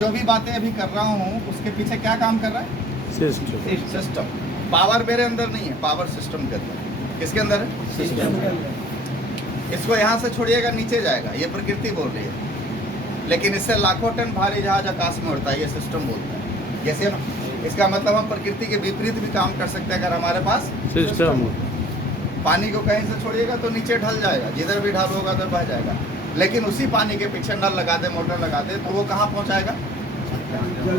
जो भी बातें अभी कर रहा हूँ उसके पीछे क्या काम कर रहा है? सिस्टम। पावर मेरे अंदर नहीं है, पावर सिस्टम के अंदर है। किसके अंदर है? सिस्टम। इसको यहाँ से छोड़िएगा, नीचे जाएगा, ये प्रकृति बोल रही है। लेकिन इससे लाखों टन भारी जहाज आकाश में उड़ता है, ये सिस्टम बोलता है। जैसे ना, इसका मतलब हम प्रकृति के विपरीत भी काम कर सकते हैं अगर हमारे पास सिस्टम हो। पानी को कहीं से छोड़िएगा तो नीचे ढल जाएगा, जिधर भी ढाल होगा उधर बह जाएगा। लेकिन उसी पानी के पीछे नल लगा दे, मोटर लगा दे, तो वो कहाँ पहुँचाएगा?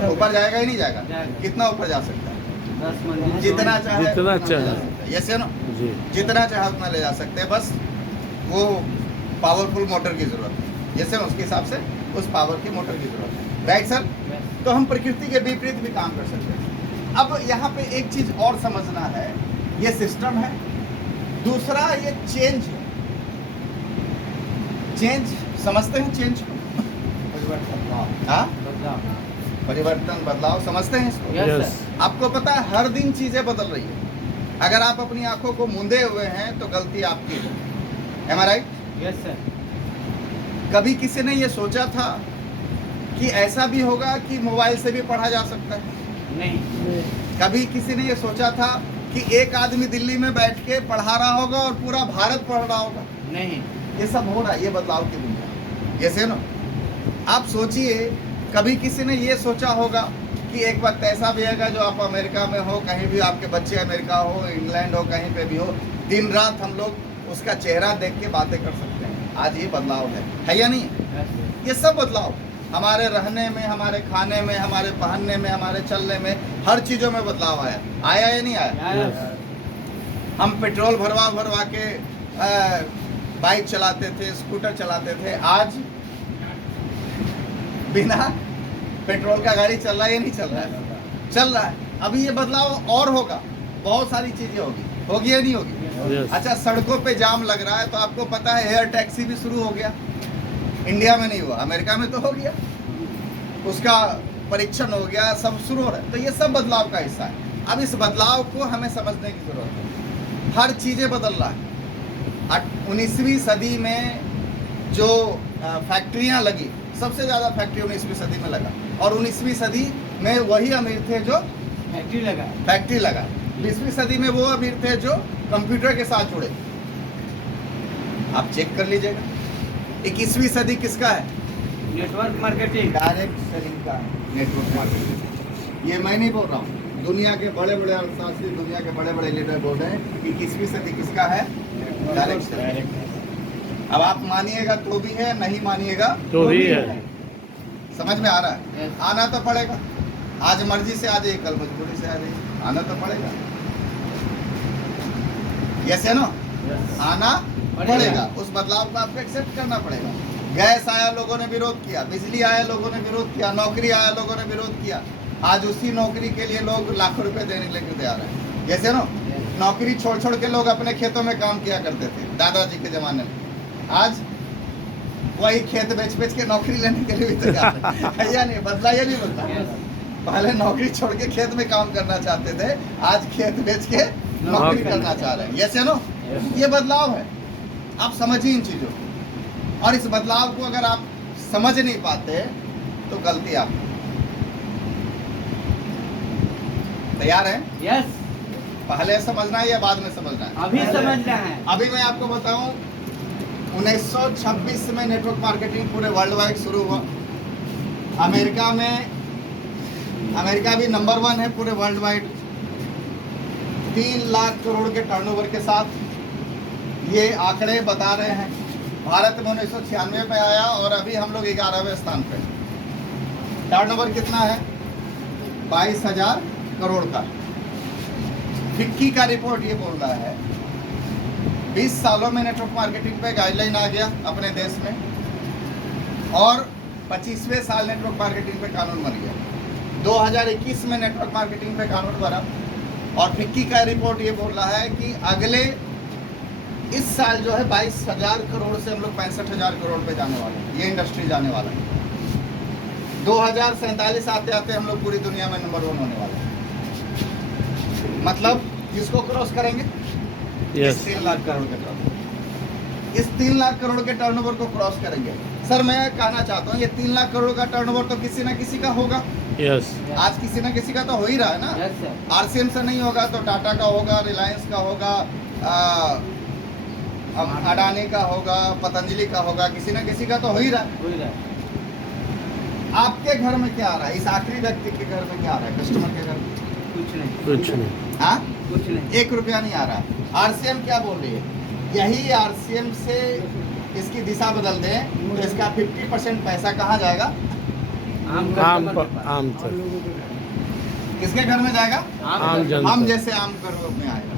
ऊपर जाएगा ही नहीं जाएगा? कितना ऊपर जा सकता है? जितना चाहे। यस नो, जितना चाहे उतना ले जा सकते हैं। बस वो पावरफुल मोटर की जरूरत है। जैसे उसके हिसाब से उस पावर की मोटर की जरूरत है। Right sir? तो हम प्रकृति के विपरीत भी काम कर सकते हैं। अब यहाँ पे एक चीज और समझना है, ये सिस्टम है, दूसरा ये चेंज है। चेंज समझते हैं? चेंज परिवर्तन, बदलाव समझते हैं इसको? Yes. आपको पता है हर दिन चीजें बदल रही है। अगर आप अपनी आंखों को मूंदे हुए हैं तो गलती आपकी है। Am I right? Yes sir. कभी किसी ने ये सोचा था कि ऐसा भी होगा कि मोबाइल से भी पढ़ा जा सकता है? नहीं। कभी किसी ने ये सोचा था कि एक आदमी दिल्ली में बैठ के पढ़ा रहा होगा और पूरा भारत पढ़ रहा होगा? नहीं। ये सब हो रहा है, ये बदलाव की दुनिया। ये से नो, आप सोचिए, कभी किसी ने ये सोचा होगा कि एक वक्त ऐसा भी आएगा जो आप अमेरिका में हो, कहीं भी आपके बच्चे अमेरिका हो, इंग्लैंड हो, कहीं पे भी हो, दिन रात हम लोग उसका चेहरा देख के बातें कर सकते हैं। आज ये बदलाव है या नहीं? ये सब बदलाव हमारे रहने में, हमारे खाने में, हमारे पहनने में, हमारे चलने में, हर चीज़ों में बदलाव आया या नहीं आया? हम पेट्रोल भरवा भरवा के बाइक चलाते थे, स्कूटर चलाते थे, आज बिना पेट्रोल का गाड़ी चल रहा है या नहीं चल रहा है? चल रहा है। अभी ये बदलाव और होगा, बहुत सारी चीजें होगी या नहीं होगी? Yes. अच्छा, सड़कों पे जाम लग रहा है तो आपको पता है एयर टैक्सी भी शुरू हो गया। इंडिया में नहीं हुआ, अमेरिका में तो हो गया, उसका परीक्षण हो गया, सब शुरू हो रहा है। तो ये सब बदलाव का हिस्सा है। अब इस बदलाव को हमें समझने की जरूरत है। हर चीजें बदल रहा है। 19वीं सदी में जो फैक्ट्रियां लगी, सबसे ज़्यादा फैक्ट्री 19वीं सदी में लगा, और 19वीं सदी में वही अमीर थे जो फैक्ट्री लगा। 20वीं सदी में वो अमीर थे जो कंप्यूटर के साथ जुड़े। आप चेक कर लीजिएगा। 21वीं सदी किसका है? Network marketing. डायरेक्ट सेलिंग का, नेटवर्क मार्केटिंग। ये मैं नहीं बोल रहा हूँ, दुनिया के बड़े बड़े अर्थशास्त्री, दुनिया के बड़े बड़े लीडर बोल रहे हैं कि 21वीं सदी किसका है? Direct selling. अब आप मानिएगा तो भी है, नहीं मानिएगा तो भी है। समझ में आ रहा है? Yes. आना तो पड़ेगा। आज मर्जी से आ जाइए, कल मजबूरी से आ जाइए, आना तो पड़ेगा। यस है नो? आना पड़ेगा। उस बदलाव को आपको एक्सेप्ट करना पड़ेगा। गैस आया, लोगों ने विरोध किया। बिजली आया, लोगों ने विरोध किया। नौकरी आया, लोगों ने विरोध किया। आज उसी नौकरी के लिए लोग लाखों रुपए देने के लिए तैयार है। जैसे नो, नौकरी छोड़ छोड़ के लोग अपने खेतों में काम किया करते थे दादाजी के जमाने में। आज वही खेत बेच बेच के नौकरी लेने के लिए भी तैयार है या नहीं? बदला या नहीं बदला? पहले नौकरी छोड़ के खेत में काम करना चाहते थे, आज खेत बेच के नौकरी करना चाह रहे हैं। यस या नो? ये बदलाव है। आप समझिए इन चीजों को, और इस बदलाव को अगर आप समझ नहीं पाते तो गलती आप। तैयार है? यस। पहले समझना है या बाद में समझना है? अभी समझना है। अभी मैं आपको बताऊं, 1926 में नेटवर्क मार्केटिंग पूरे वर्ल्ड वाइड शुरू हुआ। अमेरिका भी नंबर 1 है पूरे वर्ल्ड वाइड, 3 लाख करोड़ के टर्नओवर के साथ। ये आंकड़े बता रहे हैं। भारत में 1996 में आया और अभी हम लोग 11वें स्थान पे। टर्नओवर कितना है? 22,000 करोड़ का। फिक्की का रिपोर्ट ये बोल रहा है 20 सालों में नेटवर्क मार्केटिंग पे गाइडलाइन आ गया अपने देश में, और 25वें साल नेटवर्क मार्केटिंग पे कानून बन गया। 2021 में नेटवर्क मार्केटिंग पे कानून बना, और फिक्की का रिपोर्ट ये बोल रहा है कि अगले इस साल जो है 22,000 करोड़ से हम लोग 65,000 करोड़ पे जाने वाले हैं। ये इंडस्ट्री जाने वाला है। 2047 आते आते हम लोग पूरी दुनिया में नंबर 1 होने वाले हैं। मतलब किसको क्रॉस करेंगे? Yes. 3 लाख करोड़ के टर्नओवर। इस 3 लाख करोड़ के टर्नओवर को क्रॉस करेंगे। सर मैं कहना चाहता हूँ ये 3 लाख करोड़ का टर्नओवर तो किसी ना किसी का होगा। यस आज किसी ना किसी का तो हो ही रहा है ना। Yes sir. आरसीएम से नहीं होगा तो टाटा का होगा, रिलायंस का होगा, अडानी का होगा, पतंजलि का होगा, किसी ना किसी का तो हो ही रहा है। हो रहा है। आपके घर में क्या आ रहा है? इस आखिरी व्यक्ति के घर में क्या आ रहा है? कस्टमर के घर में कुछ नहीं। कुछ नहीं। हाँ, कुछ नहीं। 1 रुपया नहीं आ रहा। आरसीएम क्या बोल रही है? यही आरसीएम से इसकी दिशा बदल दें तो इसका 50% पैसा कहाँ जाएगा? आम आम कस्टमर के पास। आम तक किसके घर में जाएगा? आम कस्टमर। जनता। हम जैसे आम करोड़ में आएगा।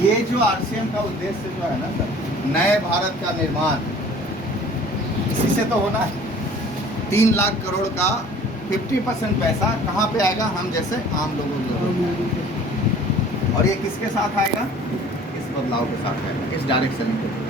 ये जो आरसीएम का उद्देश्य जो है ना सर, नए भारत का निर्माण इसी से तो होना है। 3 लाख करोड़ का 50% पैसा कहाँ पे आएगा? हम जैसे आम लोगों को। और ये किसके साथ आएगा? इस बदलाव के साथ आएगा, इस डायरेक्शन में।